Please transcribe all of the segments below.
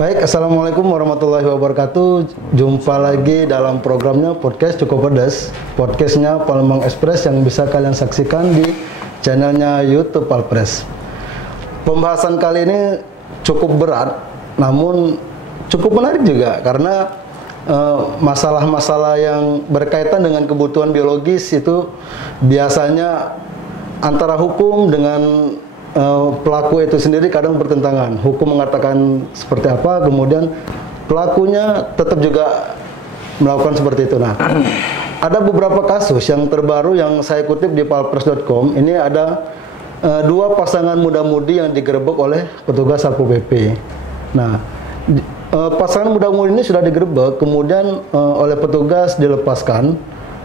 Baik, Assalamualaikum warahmatullahi wabarakatuh. Jumpa lagi dalam programnya Podcast Cukup Pedas. Podcastnya Palembang Express yang bisa kalian saksikan di channelnya YouTube Palpres. Pembahasan kali ini cukup berat, namun cukup menarik juga karena masalah-masalah yang berkaitan dengan kebutuhan biologis itu biasanya antara hukum dengan pelaku itu sendiri kadang bertentangan. Hukum mengatakan seperti apa, kemudian pelakunya tetap juga melakukan seperti itu. Nah, ada beberapa kasus yang terbaru yang saya kutip di palpres.com. Ini ada dua pasangan muda-mudi yang digerebek oleh petugas Satpol PP. Nah, pasangan muda-mudi ini sudah digerebek, kemudian oleh petugas dilepaskan.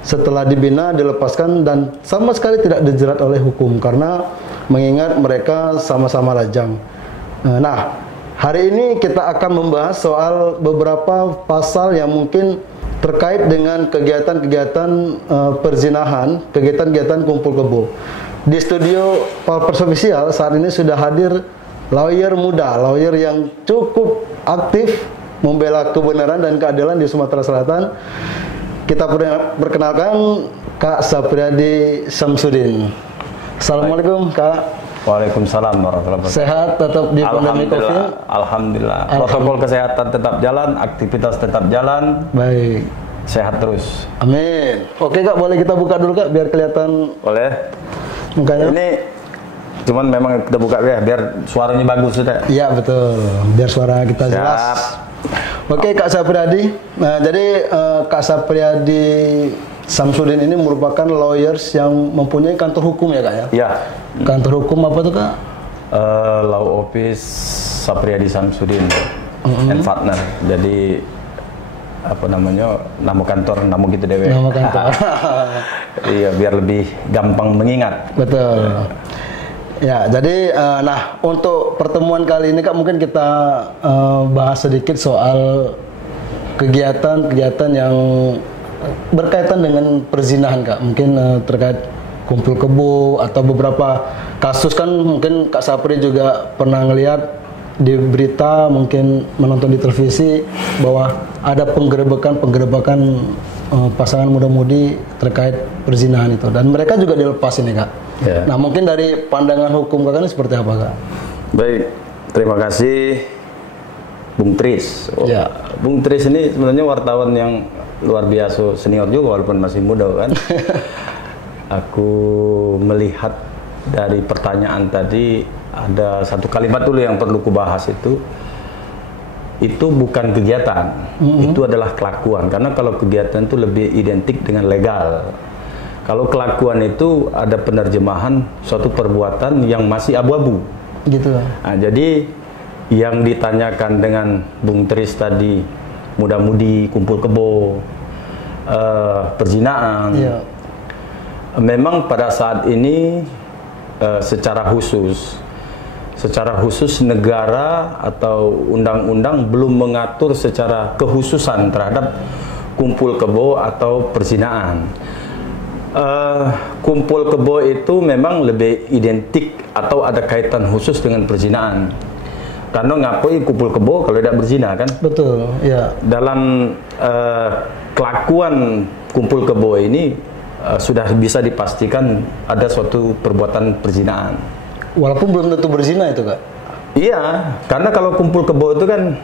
Setelah dibina, dilepaskan dan sama sekali tidak dijerat oleh hukum karena mengingat mereka sama-sama lajang. Nah, hari ini kita akan membahas soal beberapa pasal yang mungkin terkait dengan kegiatan-kegiatan perzinahan, kegiatan-kegiatan kumpul kebo. Di studio Palpres Official saat ini sudah hadir lawyer muda, lawyer yang cukup aktif membela kebenaran dan keadilan di Sumatera Selatan. Kita perkenalkan Kak Sapriyadi Samsudin. Assalamualaikum Kak. Waalaikumsalam warahmatullahi wabarakatuh. Sehat tetap di pandemi COVID? Alhamdulillah. Protokol kesehatan tetap jalan, aktivitas tetap jalan. Baik. Sehat terus. Amin. Oke Kak, boleh kita buka dulu Kak biar kelihatan Boleh. mukanya? Ini cuman memang kita buka ya biar suaranya bagus sudah. Iya betul. Biar suara kita jelas. Siap. Oke Kak Sapriyadi. Nah, jadi Kak Sapriyadi Samsudin ini merupakan lawyers yang mempunyai kantor hukum ya Kak ya? Ya. Kantor hukum apa tuh Kak? Law Office Sapriyadi Samsudin and Partner. Jadi apa namanya, nama kantor, nama gitu dewe. Nama kantor. Iya, biar lebih gampang mengingat. Betul. Ya, jadi nah untuk pertemuan kali ini Kak mungkin kita bahas sedikit soal kegiatan-kegiatan yang berkaitan dengan perzinahan Kak. Mungkin terkait kumpul kebo atau beberapa kasus kan mungkin Kak Sapri juga pernah ngelihat di berita, mungkin menonton di televisi bahwa ada penggerebekan pasangan muda-mudi terkait perzinahan itu dan mereka juga dilepas ini Kak. Yeah. Nah mungkin dari pandangan hukum Kakak ini seperti apa Kak? Baik, terima kasih Bung Tris. Ya. Bung Tris ini sebenarnya wartawan yang luar biasa, senior juga walaupun masih muda kan. Aku melihat dari pertanyaan tadi ada satu kalimat dulu yang perlu kubahas itu bukan kegiatan, itu adalah kelakuan. Karena kalau kegiatan itu lebih identik dengan legal. Kalau kelakuan itu ada penerjemahan suatu perbuatan yang masih abu-abu. Gitu. Nah, jadi yang ditanyakan dengan Bung Tris tadi, muda-mudi, kumpul kebo, perzinahan. Iya. Memang pada saat ini secara khusus negara atau undang-undang belum mengatur secara kekhususan terhadap kumpul kebo atau perzinahan. Kumpul kebo itu memang lebih identik atau ada kaitan khusus dengan perzinahan. Karena ngapain kumpul kebo kalau tidak berzina kan? Betul, ya. Dalam kelakuan kumpul kebo ini sudah bisa dipastikan ada suatu perbuatan perzinahan. Walaupun belum tentu berzina itu Kak? Iya, karena kalau kumpul kebo itu kan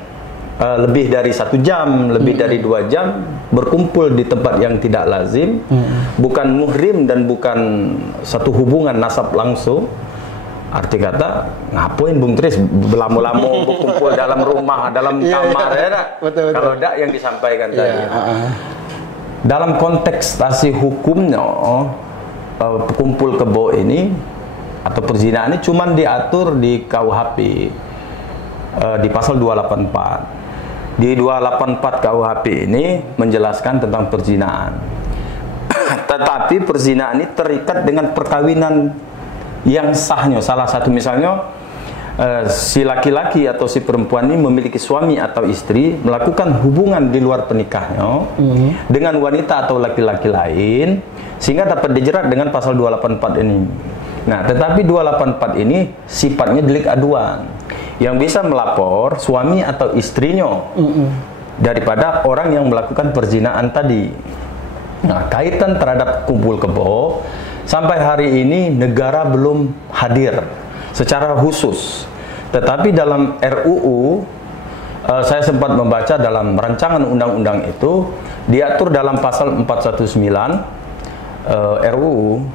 lebih dari 1 jam, lebih dari 2 jam berkumpul di tempat yang tidak lazim, bukan muhrim dan bukan satu hubungan nasab langsung. Arti kata, ngapain Bung Tris belamu-lamu berkumpul dalam rumah, dalam kamar, ya betul. Kalau tidak yang disampaikan tadi. Dalam kontekstasi hukumnya, kumpul kebo ini atau perzinahan ini cuma diatur di KUHP di pasal 284. Di 284 KUHP ini menjelaskan tentang perzinahan. Tetapi perzinahan ini terikat dengan perkawinan yang sahnya. Salah satu misalnya si laki-laki atau si perempuan ini memiliki suami atau istri melakukan hubungan di luar pernikahannya dengan wanita atau laki-laki lain sehingga dapat dijerat dengan pasal 284 ini. Nah, tetapi 284 ini sifatnya delik aduan. yang bisa melapor suami atau istrinya daripada orang yang melakukan perzinaan tadi. Nah, kaitan terhadap kumpul kebo, sampai hari ini negara belum hadir secara khusus. Tetapi dalam RUU, saya sempat membaca dalam rancangan undang-undang itu, diatur dalam pasal 419 RUU,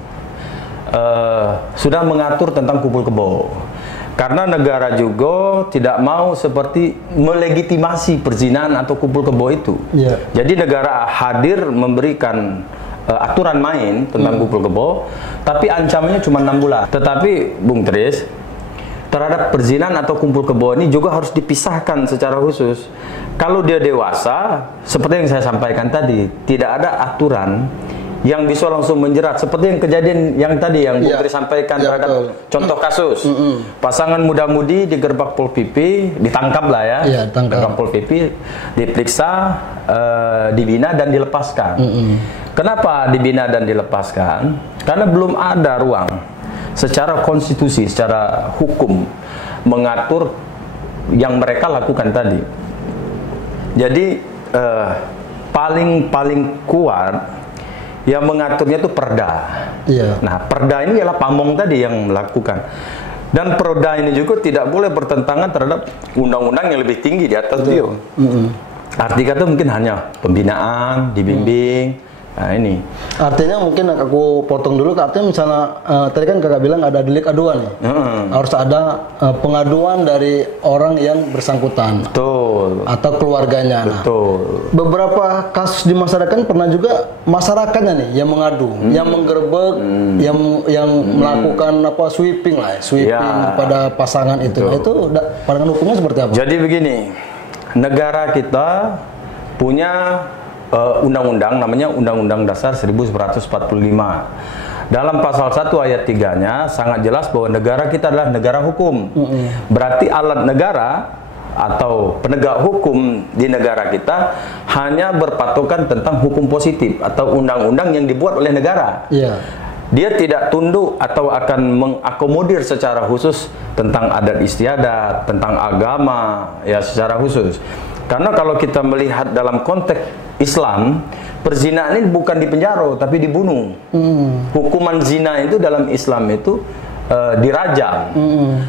sudah mengatur tentang kumpul kebo. Karena negara juga tidak mau seperti melegitimasi perzinahan atau kumpul kebo itu. Jadi negara hadir memberikan aturan main tentang kumpul kebo, tapi ancamannya cuma 6 bulan. Tetapi Bung Tris, terhadap perzinahan atau kumpul kebo ini juga harus dipisahkan secara khusus. Kalau dia dewasa, seperti yang saya sampaikan tadi, tidak ada aturan yang bisa langsung menjerat. Seperti yang kejadian yang tadi yang Bung Tris sampaikan terhadap contoh kasus. Pasangan muda-mudi di Gerbang Pol PP, ditangkap lah ya. Gerbang Pol PP, diperiksa, dibina dan dilepaskan. Kenapa dibina dan dilepaskan? Karena belum ada ruang secara konstitusi, secara hukum mengatur yang mereka lakukan tadi. Jadi paling kuat yang mengaturnya itu perda. Nah, perda ini ialah Pamong tadi yang melakukan. Dan perda ini juga tidak boleh bertentangan terhadap undang-undang yang lebih tinggi di atas dia. Arti kata mungkin hanya pembinaan, dibimbing. Nah, ini artinya mungkin aku potong dulu, artinya misalnya tadi kan kakak bilang ada delik aduan ya, harus ada pengaduan dari orang yang bersangkutan. Betul. Atau keluarganya. Betul. Nah, beberapa kasus di masyarakat pernah juga masyarakatnya nih yang mengadu, yang menggerebek, yang melakukan apa sweeping lah, pada pasangan itu. Nah, itu pandangan hukumnya seperti apa? Jadi begini, negara kita punya undang-undang namanya Undang-Undang Dasar 1945. Dalam pasal 1 ayat 3-nya sangat jelas bahwa negara kita adalah negara hukum. Berarti alat negara atau penegak hukum di negara kita hanya berpatokan tentang hukum positif atau undang-undang yang dibuat oleh negara. Dia tidak tunduk atau akan mengakomodir secara khusus tentang adat istiadat, tentang agama ya secara khusus. Karena kalau kita melihat dalam konteks Islam, perzinahan ini bukan dipenjara tapi dibunuh. Hukuman zina itu dalam Islam itu dirajam.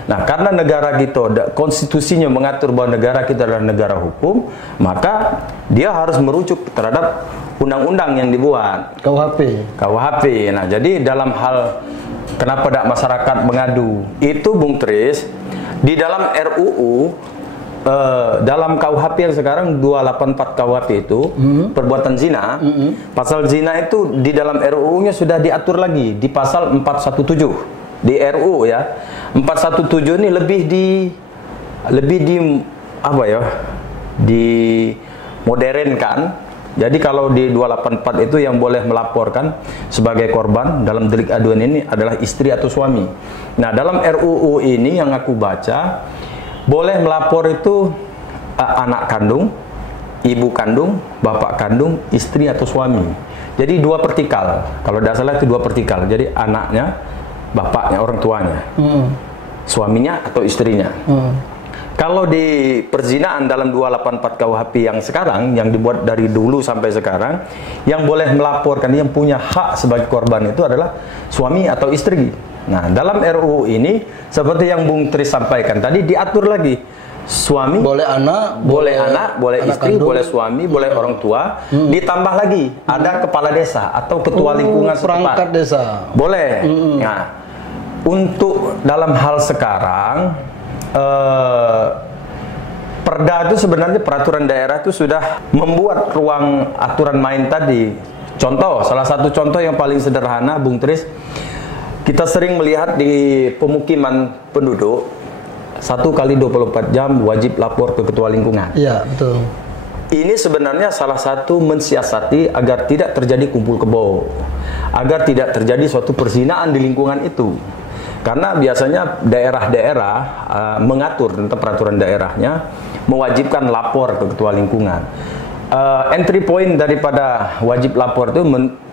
Nah, karena negara kita konstitusinya mengatur bahwa negara kita adalah negara hukum, maka dia harus merujuk terhadap undang-undang yang dibuat, KUHP. Nah, jadi dalam hal kenapa tidak masyarakat mengadu itu, Bung Tris, di dalam RUU, dalam KUHP yang sekarang 284 KUHP itu perbuatan zina, pasal zina itu di dalam RUU-nya sudah diatur lagi di pasal 417 di RUU ya. 417 ini lebih di apa ya? Di modernkan. Jadi kalau di 284 itu yang boleh melaporkan sebagai korban dalam delik aduan ini adalah istri atau suami. Nah, dalam RUU ini yang aku baca, boleh melapor itu anak kandung, ibu kandung, bapak kandung, istri atau suami. Jadi 2 vertikal. Kalau tidak salah itu 2 vertikal. Jadi anaknya, bapaknya, orang tuanya, suaminya atau istrinya. Kalau di perzinaan dalam 284 KUHP yang sekarang, yang dibuat dari dulu sampai sekarang, yang boleh melaporkan, yang punya hak sebagai korban itu adalah suami atau istri. Nah, dalam RUU ini seperti yang Bung Tris sampaikan tadi, diatur lagi suami boleh anak, boleh istri, kandung, boleh suami, boleh orang tua, ditambah lagi ada kepala desa atau ketua lingkungan perangkat desa. Boleh. Nah, untuk dalam hal sekarang perda itu sebenarnya peraturan daerah itu sudah membuat ruang aturan main tadi. Contoh, salah satu contoh yang paling sederhana, Bung Tris, kita sering melihat di pemukiman penduduk 1 kali 24 jam wajib lapor ke ketua lingkungan. Iya, betul. Ini sebenarnya salah satu mensiasati agar tidak terjadi kumpul kebo, agar tidak terjadi suatu perzinaan di lingkungan itu. Karena biasanya daerah-daerah mengatur tentang peraturan daerahnya mewajibkan lapor ke ketua lingkungan. Entry point daripada wajib lapor itu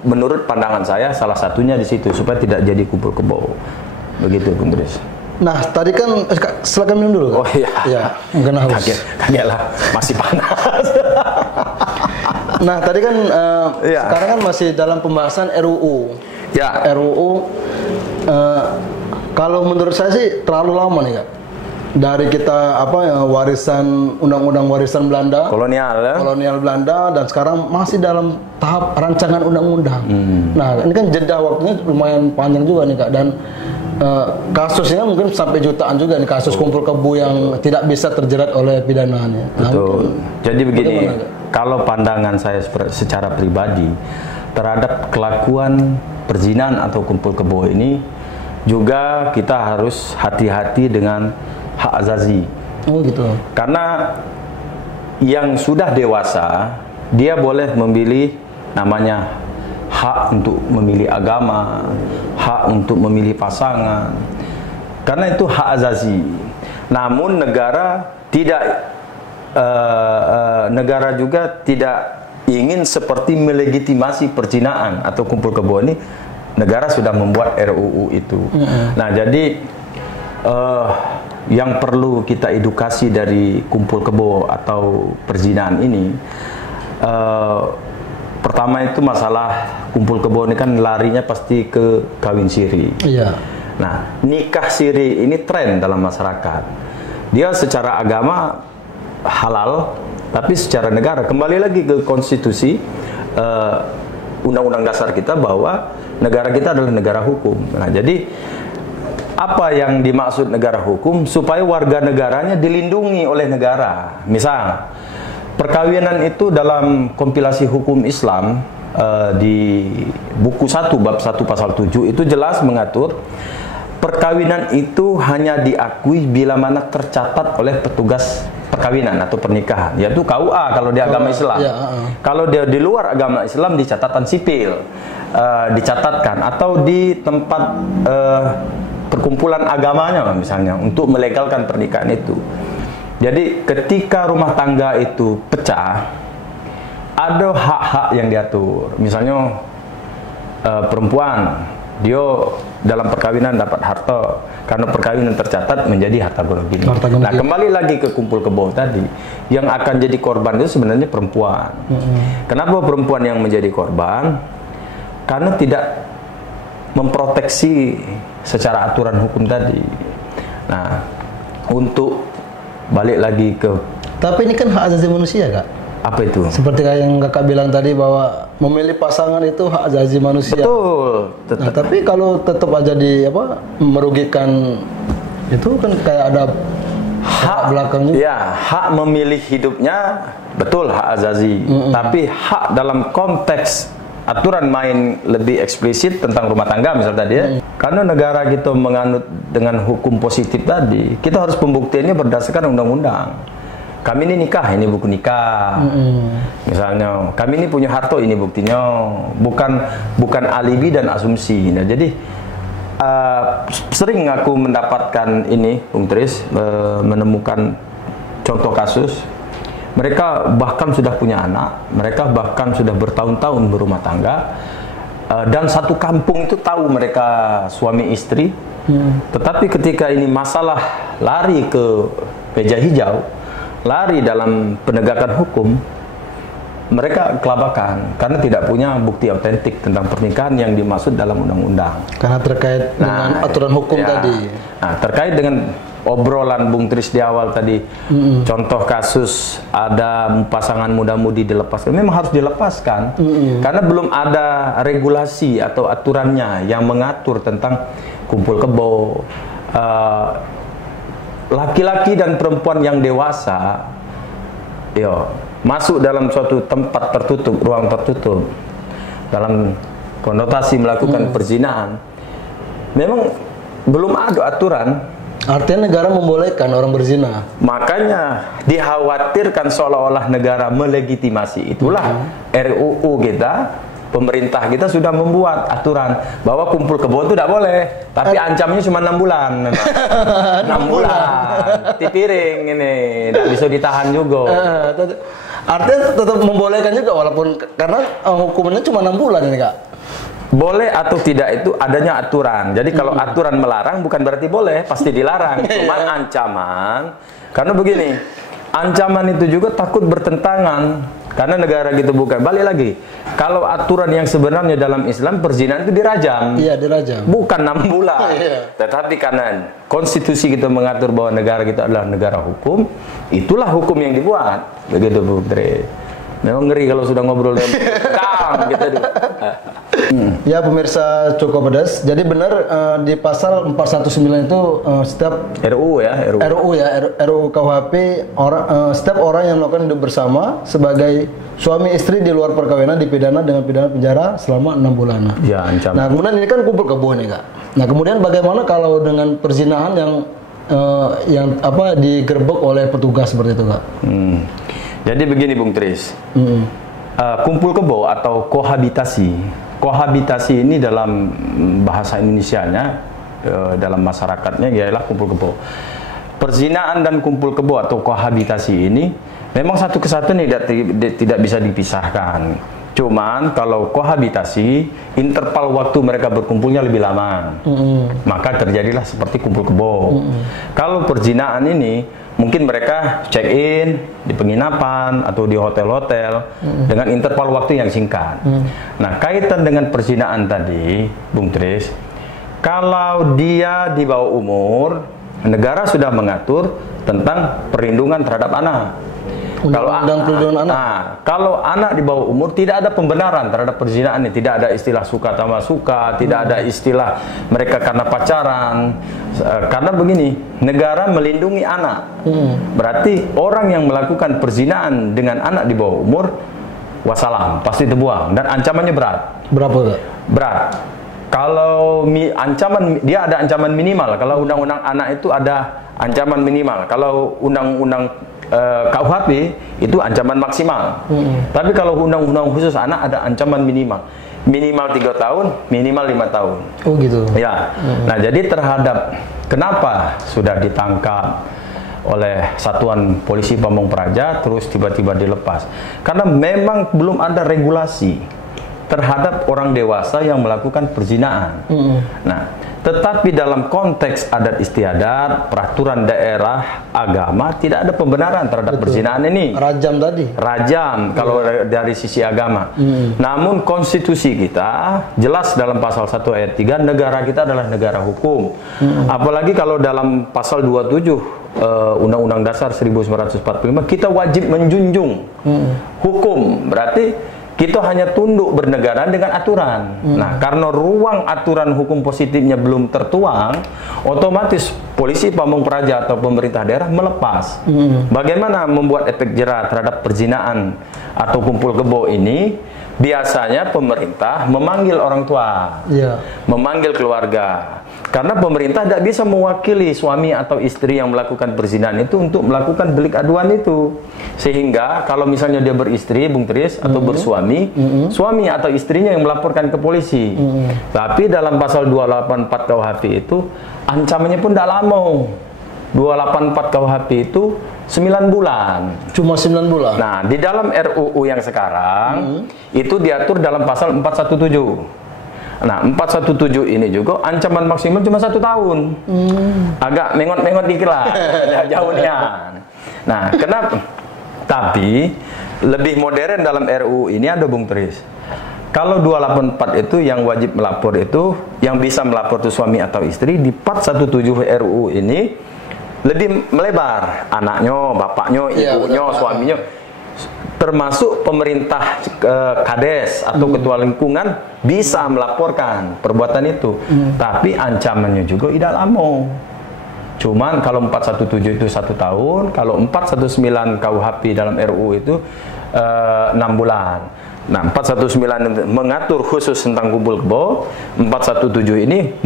menurut pandangan saya salah satunya di situ supaya tidak jadi kumpul kebo. Begitu, Bung Tris. Nah, tadi kan silakan minum dulu. Oh iya. Ya, mungkin haus. Kaget lah, masih panas. Nah, tadi kan sekarang kan masih dalam pembahasan RUU. Ya. RUU kalau menurut saya sih terlalu lama nih, Kak. Dari kita warisan undang-undang warisan Belanda, kolonial Belanda, dan sekarang masih dalam tahap rancangan undang-undang. Nah, ini kan jeda waktunya lumayan panjang juga nih, Kak, dan kasusnya mungkin sampai jutaan juga nih, kasus kumpul kebo yang tidak bisa terjerat oleh pidananya. Betul. Jadi begini, kalau pandangan saya secara pribadi terhadap kelakuan perzinahan atau kumpul kebo ini, juga kita harus hati-hati dengan hak azazi. Oh gitu. Karena yang sudah dewasa, dia boleh memilih namanya hak untuk memilih agama, hak untuk memilih pasangan. Karena itu hak azazi. Namun negara juga tidak ingin seperti melegitimasi perzinahan atau kumpul kebo ini. Negara sudah membuat RUU itu. Nah, jadi yang perlu kita edukasi dari kumpul kebo atau perzinahan ini, pertama itu masalah kumpul kebo ini kan larinya pasti ke kawin siri. Iya. Nah, nikah siri ini tren dalam masyarakat. Dia secara agama halal, tapi secara negara kembali lagi ke konstitusi, undang-undang dasar kita bahwa negara kita adalah negara hukum. Nah, jadi apa yang dimaksud negara hukum? Supaya warga negaranya dilindungi oleh negara. Misal, perkawinan itu dalam kompilasi hukum Islam di buku 1 bab 1 pasal 7 itu jelas mengatur perkawinan itu hanya diakui bila mana tercatat oleh petugas perkawinan atau pernikahan, yaitu KUA kalau di agama Islam. Kalau dia di luar agama Islam di catatan sipil dicatatkan, atau di tempat perkumpulan agamanya misalnya untuk melegalkan pernikahan itu. Jadi ketika rumah tangga itu pecah, ada hak-hak yang diatur. Misalnya perempuan, dia dalam perkawinan dapat harta karena perkawinan tercatat menjadi harta gono gini. Nah, kembali lagi ke kumpul kebo tadi, yang akan jadi korban itu sebenarnya perempuan. Kenapa perempuan yang menjadi korban? Karena tidak memproteksi secara aturan hukum tadi. Nah, untuk balik lagi ke, tapi ini kan hak asasi manusia, Kak. Apa itu? Seperti yang Kakak bilang tadi bahwa memilih pasangan itu hak asasi manusia. Betul. Nah, tapi kalau tetap aja merugikan, itu kan kayak ada hak belakang juga. Ya, hak memilih hidupnya betul hak asasi. Tapi hak dalam konteks aturan main lebih eksplisit tentang rumah tangga misal tadi ya. Karena negara kita menganut dengan hukum positif tadi, kita harus pembuktiannya berdasarkan undang-undang. Kami ini nikah, ini buku nikah. Misalnya, kami ini punya harta, ini buktinya. Bukan alibi dan asumsi. Nah, jadi sering aku mendapatkan ini, Bung Tris, menemukan contoh kasus. Mereka bahkan sudah punya anak, mereka bahkan sudah bertahun-tahun berumah tangga, dan satu kampung itu tahu mereka suami istri. Tetapi ketika ini masalah lari ke meja hijau, lari dalam penegakan hukum, mereka kelabakan karena tidak punya bukti otentik tentang pernikahan yang dimaksud dalam undang-undang. Karena terkait dengan aturan hukum tadi. Nah, terkait dengan obrolan Bung Tris di awal tadi, contoh kasus ada pasangan muda-mudi dilepaskan, memang harus dilepaskan karena belum ada regulasi atau aturannya yang mengatur tentang kumpul kebo. Laki-laki dan perempuan yang dewasa masuk dalam suatu tempat tertutup, ruang tertutup, dalam konotasi melakukan perzinahan, memang belum ada aturan. Artinya negara membolehkan orang berzina. Makanya dikhawatirkan seolah-olah negara melegitimasi. Itulah RUU kita, pemerintah kita sudah membuat aturan bahwa kumpul kebo itu tidak boleh. Tapi ancamnya cuma 6 bulan. 6 bulan. Tipiring ini, tidak bisa ditahan juga. Artinya tetap membolehkan juga walaupun karena hukumannya cuma 6 bulan ini, Kak. boleh atau tidak itu adanya aturan. Jadi kalau aturan melarang bukan berarti boleh, pasti dilarang. Cuma ancaman, karena begini, ancaman itu juga takut bertentangan. Karena negara gitu bukan. Balik lagi, kalau aturan yang sebenarnya dalam Islam perzinahan itu dirajam. Iya, dirajam. Bukan 6 bulan. Tetapi karena konstitusi kita mengatur bahwa negara kita adalah negara hukum, itulah hukum yang dibuat. Begitu Bu Putri. Memang ngeri kalau sudah ngobrol dengan gitu. Ya pemirsa Cukup Pedas, jadi benar di pasal 419 itu setiap RUU KUHP setiap orang yang melakukan hidup bersama sebagai suami istri di luar perkawinan dipidana dengan pidana penjara selama 6 bulan. Ya, ancaman. Nah kemudian ini kan kumpul kebo nih Kak. Nah kemudian bagaimana kalau dengan perzinahan yang digerebek oleh petugas seperti itu Kak? Jadi begini Bung Tris, kumpul kebo atau kohabitasi ini dalam bahasa Indonesianya, dalam masyarakatnya ialah kumpul kebo. Perzinahan dan kumpul kebo atau kohabitasi ini memang satu kesatuan tidak bisa dipisahkan. Cuman kalau kohabitasi, interval waktu mereka berkumpulnya lebih lama, maka terjadilah seperti kumpul kebo. Kalau perzinahan ini mungkin mereka check-in di penginapan atau di hotel-hotel dengan interval waktu yang singkat. Nah, kaitan dengan perzinahan tadi, Bung Tris, kalau dia di bawah umur, negara sudah mengatur tentang perlindungan terhadap anak. Kalau anak di bawah umur tidak ada pembenaran terhadap perzinahan ini, tidak ada istilah suka tambah suka, tidak ada istilah mereka karena pacaran. Karena begini, negara melindungi anak. Berarti orang yang melakukan perzinahan dengan anak di bawah umur, wassalam, pasti dibuang dan ancamannya berat. Berapa? Berat. Kalau dia ada ancaman minimal. Kalau undang-undang anak itu ada ancaman minimal. Kalau undang-undang KUHP itu ancaman maksimal. Tapi kalau undang-undang khusus anak ada ancaman minimal. Minimal 3 tahun, minimal 5 tahun. Oh gitu. Ya. Nah, jadi terhadap kenapa sudah ditangkap oleh Satuan Polisi Pamong Praja terus tiba-tiba dilepas? Karena memang belum ada regulasi terhadap orang dewasa yang melakukan perzinahan. Nah, tetapi dalam konteks adat istiadat, peraturan daerah, agama, tidak ada pembenaran terhadap perzinahan ini. Rajam tadi. Rajam kalau dari sisi agama. Namun konstitusi kita jelas dalam pasal 1 ayat 3, negara kita adalah negara hukum. Apalagi kalau dalam pasal 27 Undang-Undang Dasar 1945 kita wajib menjunjung hukum. Berarti kita hanya tunduk bernegara dengan aturan. Nah, karena ruang aturan hukum positifnya belum tertuang, otomatis polisi Pamong Praja atau pemerintah daerah melepas. Bagaimana membuat efek jera terhadap perzinahan atau kumpul kebo ini? Biasanya pemerintah memanggil orang tua, memanggil keluarga. Karena pemerintah tidak bisa mewakili suami atau istri yang melakukan perzinahan itu untuk melakukan delik aduan itu. Sehingga kalau misalnya dia beristri, Bung Tris, atau bersuami, suami atau istrinya yang melaporkan ke polisi. Tapi dalam pasal 284 KUHP itu ancamannya pun tidak lama. 284 KUHP itu 9 bulan. Cuma 9 bulan? Nah, di dalam RUU yang sekarang itu diatur dalam pasal 417. Nah, 417 ini juga ancaman maksimal cuma 1 tahun. Agak mengot-mengot dikit lah. Jauhnya. Nah, kenapa? Tapi lebih modern dalam RUU ini ada Bung Tris. Kalau 284 itu yang wajib melapor itu, yang bisa melapor itu suami atau istri, di 417 RUU ini lebih melebar. Anaknya, bapaknya, ibunya, suaminya. Termasuk pemerintah kades atau ketua lingkungan bisa melaporkan perbuatan itu. Tapi ancamannya juga tidak lama. Cuman kalau 417 itu 1 tahun, kalau 419 KUHP dalam RUU itu 6 bulan. Nah, 419 mengatur khusus tentang kumpul kebo, 417 ini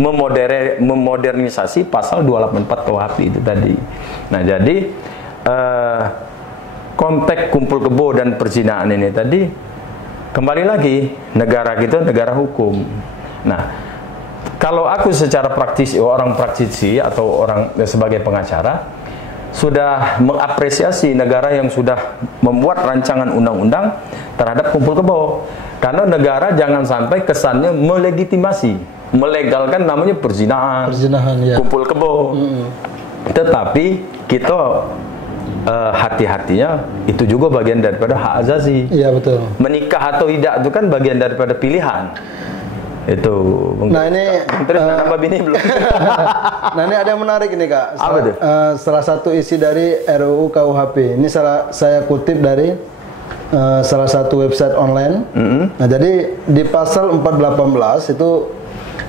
memodernisasi pasal 284 KUHP itu tadi. Nah, jadi konteks kumpul kebo dan perzinahan ini tadi, kembali lagi, negara kita negara hukum. Nah, kalau aku secara praktisi, orang praktisi atau orang sebagai pengacara, sudah mengapresiasi negara yang sudah membuat rancangan undang-undang terhadap kumpul kebo. Karena negara jangan sampai kesannya melegitimasi, melegalkan namanya perzinahan, ya. kumpul kebo. Tetapi kita hati-hatinya itu juga bagian daripada hak asasi. Iya betul. Menikah atau tidak itu kan bagian daripada pilihan. Itu. Nah ini terus nambah bini belum? Nah ini ada yang menarik ini Kak. Apa tuh? Salah satu isi dari RUU KUHP. Ini saya kutip dari salah satu website online. Nah jadi di pasal 418 itu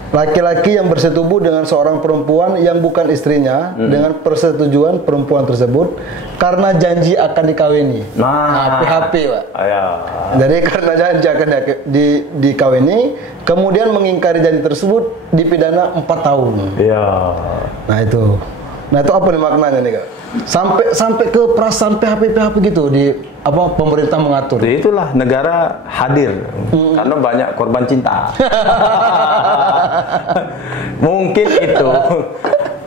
laki-laki yang bersetubuh dengan seorang perempuan yang bukan istrinya dengan persetujuan perempuan tersebut karena janji akan dikawini. Nah, PHP, Pak. Jadi karena janji akan dikawini, kemudian mengingkari janji tersebut dipidana 4 tahun. Iya. Nah itu apa nih maknanya nih Kak? Sampai ke perasaan PHP gitu di apa pemerintah mengatur. Jadi itulah negara hadir karena banyak korban cinta. Mungkin itu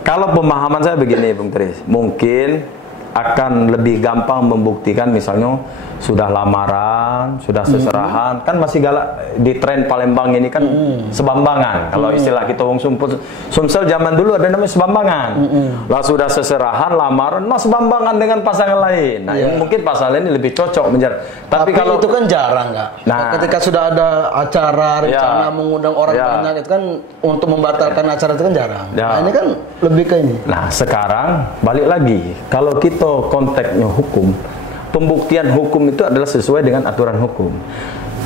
kalau pemahaman saya begini Bung Tris, mungkin akan lebih gampang membuktikan misalnya sudah lamaran, sudah seserahan, kan masih galak di tren Palembang ini kan sebambangan. Kalau istilah kita wong Sumsel zaman dulu ada namanya sebambangan. Lah sudah seserahan, lamaran, mas sebambangan dengan pasangan lain. Nah, mungkin pasal ini lebih cocok menjadi. Tapi kalau itu kan jarang nggak. Nah, ketika sudah ada acara rencana mengundang orang banyak itu kan untuk membatalkan acara itu kan jarang. Nah, ini kan lebih ke ini. Nah, sekarang balik lagi kalau kita konteksnya hukum, pembuktian hukum itu adalah sesuai dengan aturan hukum.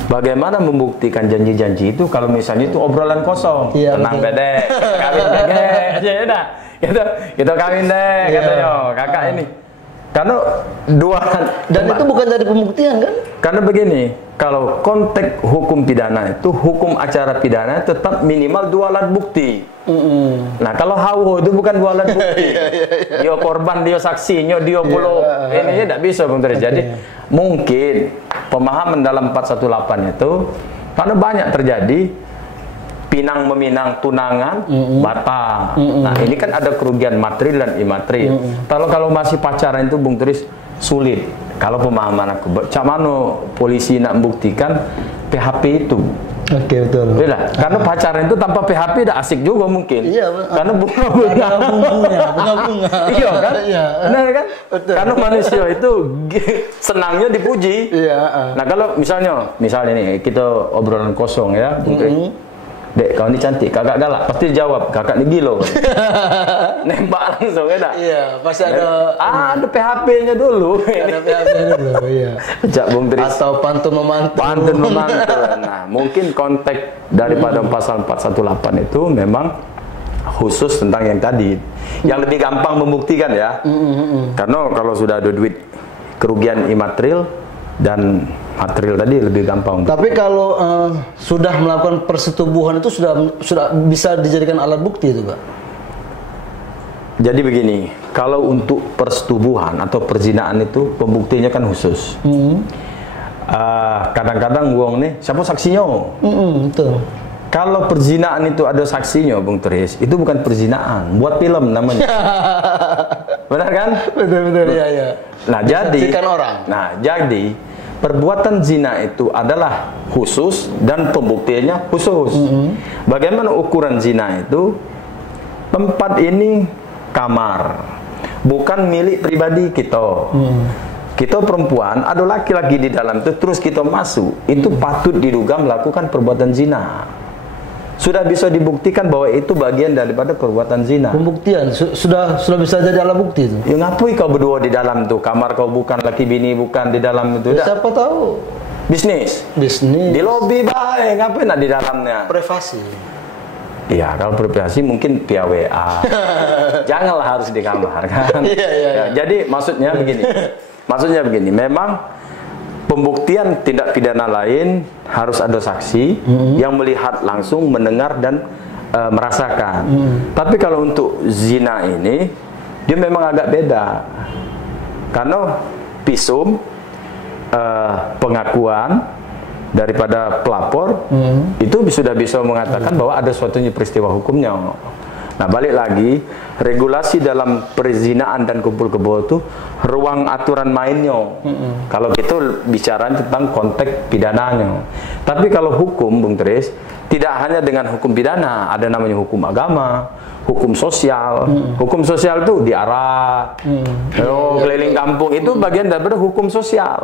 Bagaimana membuktikan janji-janji itu kalau misalnya itu obrolan kosong, tenang bedek, kawin bedek, aja udah, kita kawin deh, katanya kakak ini. Karena dan itu bukan jadi pembuktian kan? Karena begini, kalau konteks hukum pidana itu hukum acara pidana tetap minimal 2 alat bukti. Nah kalau hawo itu bukan 2 alat bukti. Dia korban, dia saksinya, dia puluh ini tidak bisa Bung Tris. Jadi mungkin pemahaman dalam 418 itu karena banyak terjadi pinang meminang tunangan batal. Nah ini kan ada kerugian material dan imaterial. Kalau masih pacaran itu Bung Tris sulit. Kalau pemahaman aku, cak mana polisi nak membuktikan PHP itu? Oke, betul. Bila, karena pacaran itu tanpa PHP tidak asik juga mungkin. Iya, karena bunga-bunga. Bunga-bunga. Iya kan? Iya. Benar kan? Betul. Karena manusia itu senangnya dipuji. Iya. Nah kalau misalnya nih kita obrolan kosong ya, Dek, kau ini cantik, kakak galak. Pasti jawab, kakak ini gilo. Nembak langsung ya, iya, pasti ada PHP-nya dulu. Ada PHP-nya dulu, iya. Cak Bung Tris. Atau pantun memantun. Nah, mungkin konteks daripada pasal 418 itu memang khusus tentang yang tadi. Yang lebih gampang membuktikan ya. Karena kalau sudah ada duit kerugian imaterial dan material tadi lebih gampang. Tapi kalau sudah melakukan persetubuhan itu sudah bisa dijadikan alat bukti itu, Pak. Jadi begini, kalau untuk persetubuhan atau perzinahan itu pembuktiannya kan khusus. Kadang-kadang wong nih, siapa saksinya? Betul. Kalau perzinahan itu ada saksinya, Bung Tris, itu bukan perzinahan, buat film namanya. Benar kan? Betul, ya. Nah, jadi perbuatan zina itu adalah khusus dan pembuktiannya khusus. Bagaimana ukuran zina itu? Tempat ini kamar, bukan milik pribadi kita. Kita perempuan, ada laki-laki di dalam itu, terus kita masuk, itu patut diduga melakukan perbuatan zina. Sudah bisa dibuktikan bahwa itu bagian daripada perbuatan zina. Pembuktian sudah bisa jadi alat bukti itu. Ya ngapui kau berdua di dalam tuh, kamar kau bukan, laki bini bukan di dalam itu. Ya, siapa tahu. Bisnis. Di lobi baik, ngapain nak di dalamnya? Privasi. Iya, kalau privasi mungkin via WA. Janganlah harus di kamar kan. Iya. Jadi maksudnya begini, memang pembuktian tindak pidana lain harus ada saksi yang melihat langsung, mendengar dan merasakan. Tapi kalau untuk zina ini dia memang agak beda. Karena visum pengakuan daripada pelapor itu sudah bisa mengatakan bahwa ada suatu peristiwa hukumnya. Nah, balik lagi, regulasi dalam perzinaan dan kumpul kebo itu ruang aturan mainnya. Kalau gitu bicara tentang konteks pidananya. Tapi kalau hukum, Bung Tris, tidak hanya dengan hukum pidana, ada namanya hukum agama, hukum sosial. Hukum sosial itu diarah, keliling kampung, itu bagian daripada hukum sosial.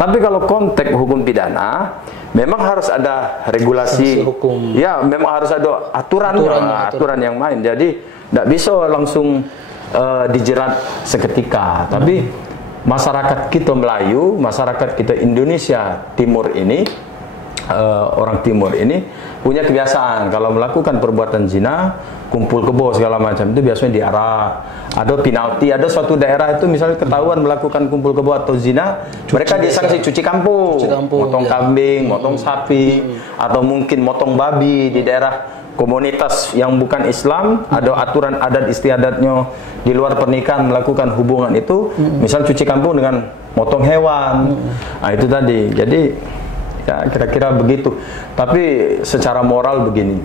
Tapi kalau konteks hukum pidana, memang harus ada regulasi hukum. Ya, memang harus ada aturan yang main. Jadi tidak bisa langsung dijerat seketika. Tapi masyarakat kita Melayu, masyarakat kita Indonesia Timur ini, orang Timur ini punya kebiasaan kalau melakukan perbuatan zina, kumpul kebo segala macam itu biasanya diarah, ada penalti. Ada suatu daerah itu misalnya ketahuan melakukan kumpul kebo atau zina, mereka disanksi cuci kampung, motong kambing, motong sapi, atau mungkin motong babi. Di daerah komunitas yang bukan Islam ada aturan adat istiadatnya di luar pernikahan melakukan hubungan itu, misal cuci kampung dengan motong hewan. Nah, itu tadi. Jadi ya kira-kira begitu. Tapi secara moral begini,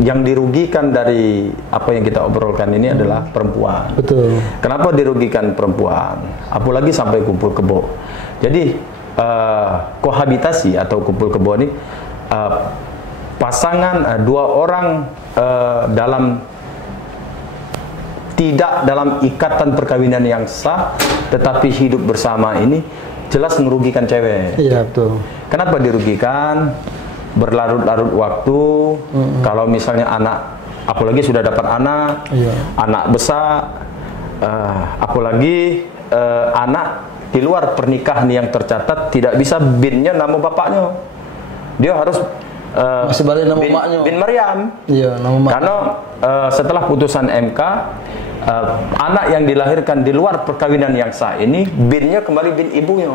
yang dirugikan dari apa yang kita obrolkan ini adalah perempuan. Betul. Kenapa dirugikan perempuan? Apalagi sampai kumpul kebo. Jadi kohabitasi atau kumpul kebo ini pasangan dua orang tidak dalam ikatan perkawinan yang sah, tetapi hidup bersama ini jelas merugikan cewek. Iya, betul. Kenapa dirugikan? Berlarut-larut waktu. Kalau misalnya anak, apalagi sudah dapat anak, anak besar, apalagi anak di luar pernikahan yang tercatat tidak bisa binnya nama bapaknya, dia harus masih balik nama maknya. Bin Maryam. Iya, nama mak. Karena setelah putusan MK, anak yang dilahirkan di luar perkawinan yang sah ini binnya kembali bin ibunya,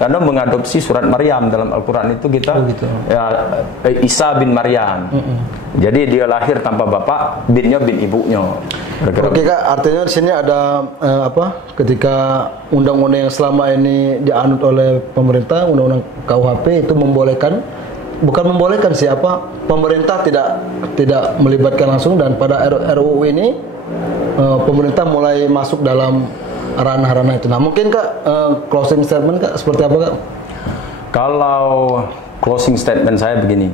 karena mengadopsi surat Maryam dalam Al-Quran itu kita Isa bin Maryam. Jadi dia lahir tanpa bapak, binnya bin ibunya. Oke Kak, artinya di sini ada ketika undang-undang yang selama ini dianut oleh pemerintah, undang-undang KUHP itu membolehkan, bukan membolehkan sih, pemerintah tidak melibatkan langsung, dan pada RUU ini pemerintah mulai masuk dalam ranah-ranah itu. Nah, mungkin Kak, closing statement Kak seperti apa Kak? Kalau closing statement saya begini,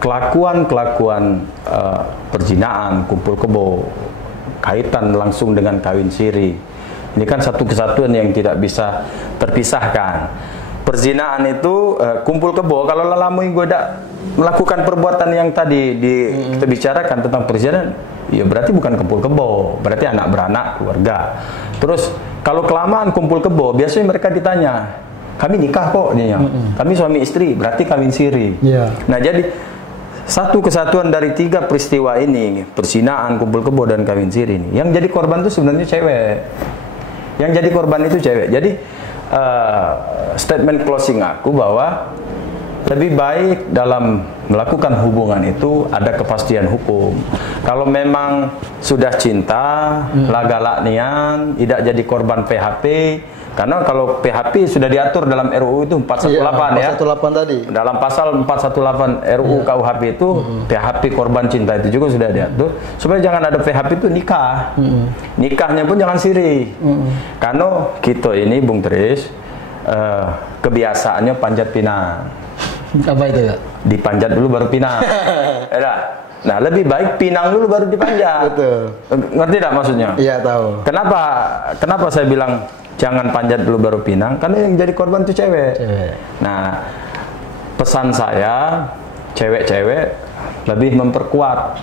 kelakuan perzinaan, kumpul kebo, kaitan langsung dengan kawin siri, ini kan satu kesatuan yang tidak bisa terpisahkan. Perzinaan itu kumpul kebo, kalau lelamu gue melakukan perbuatan yang tadi kita bicarakan tentang perzinaan, ya berarti bukan kumpul kebo, berarti anak beranak, keluarga. Terus kalau kelamaan kumpul kebo, biasanya mereka ditanya, kami nikah kok, kami suami istri, berarti kawin siri. Nah, jadi satu kesatuan dari tiga peristiwa ini, perzinaan, kumpul kebo, dan kawin siri ini, yang jadi korban itu sebenarnya cewek. Yang jadi korban itu cewek. Jadi statement closing aku bahwa lebih baik dalam melakukan hubungan itu ada kepastian hukum. Kalau memang sudah cinta, laga-laknian, tidak jadi korban PHP. Karena kalau PHP sudah diatur dalam RUU itu 418 ya. 418 tadi. Dalam pasal 418 RUU KUHP itu PHP korban cinta itu juga sudah diatur. Supaya jangan ada PHP itu nikah. Nikahnya pun jangan siri. Karena kita ini Bung Tris, kebiasaannya panjat pinang. Apa itu Kak? Dipanjat dulu baru pinang. Nah, lebih baik pinang dulu baru dipanjat. Betul. Ngerti tidak maksudnya? Iya, tahu. Kenapa saya bilang jangan panjat dulu baru pinang? Karena yang jadi korban itu cewek. Nah, pesan saya, cewek-cewek lebih memperkuat,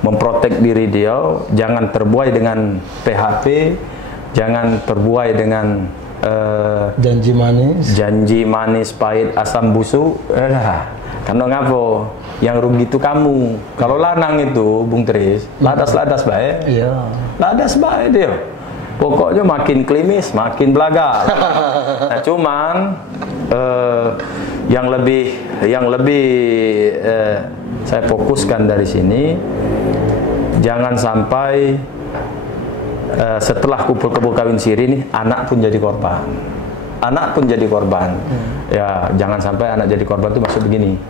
memprotek diri dia, jangan terbuai dengan PHP, jangan terbuai dengan janji manis pahit asam busuk. Karena ngapo? Yang rugi itu kamu. Kalau lanang itu Bung Tris, ladas-ladas baik. Iya. Ladas baik dia. Pokoknya makin klimis, makin belaga. Nah, cuman yang lebih saya fokuskan dari sini, jangan sampai setelah kumpul kebo kawin siri nih anak pun jadi korban. Anak pun jadi korban. Ya, jangan sampai anak jadi korban itu maksud begini.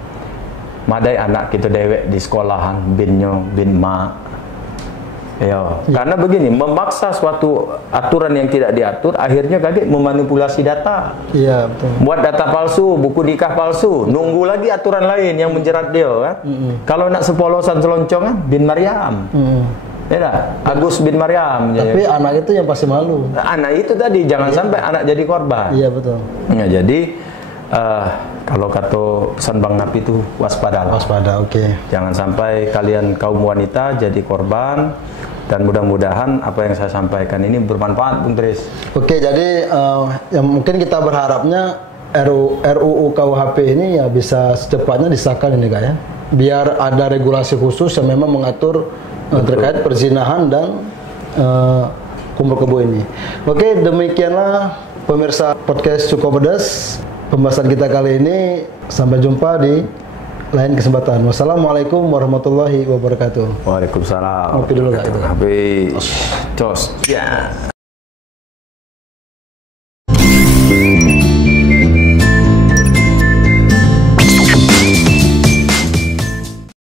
madai anak kita dewek di sekolahan binyo bin ma. Yo, karena begini, memaksa suatu aturan yang tidak diatur, akhirnya kaget memanipulasi data. Iya, betul. Buat data palsu, buku nikah palsu, nunggu lagi aturan lain yang menjerat dia kan. Kalau nak sepolosan seloncongan bin Maryam. Ya dah, Agus bin Maryam. Tapi anak itu yang pasti malu. Anak itu tadi jangan sampai anak jadi korban. Iya, betul. Ya, jadi kalau kata pesan Bang Napi itu waspadalah. Waspada, oke. Jangan sampai kalian kaum wanita jadi korban, dan mudah-mudahan apa yang saya sampaikan ini bermanfaat, Bung Tris. Oke, jadi yang mungkin kita berharapnya RUU KUHP ini ya bisa secepatnya disahkan ini Kak ya. Biar ada regulasi khusus yang memang mengatur terkait perzinahan dan kumpul kebo ini. Oke, demikianlah pemirsa podcast Cukup Pedas. Pembahasan kita kali ini, sampai jumpa di lain kesempatan. Wassalamualaikum warahmatullahi wabarakatuh. Waalaikumsalam. Ngopi dulu Kak. Habis. Cos. Ya.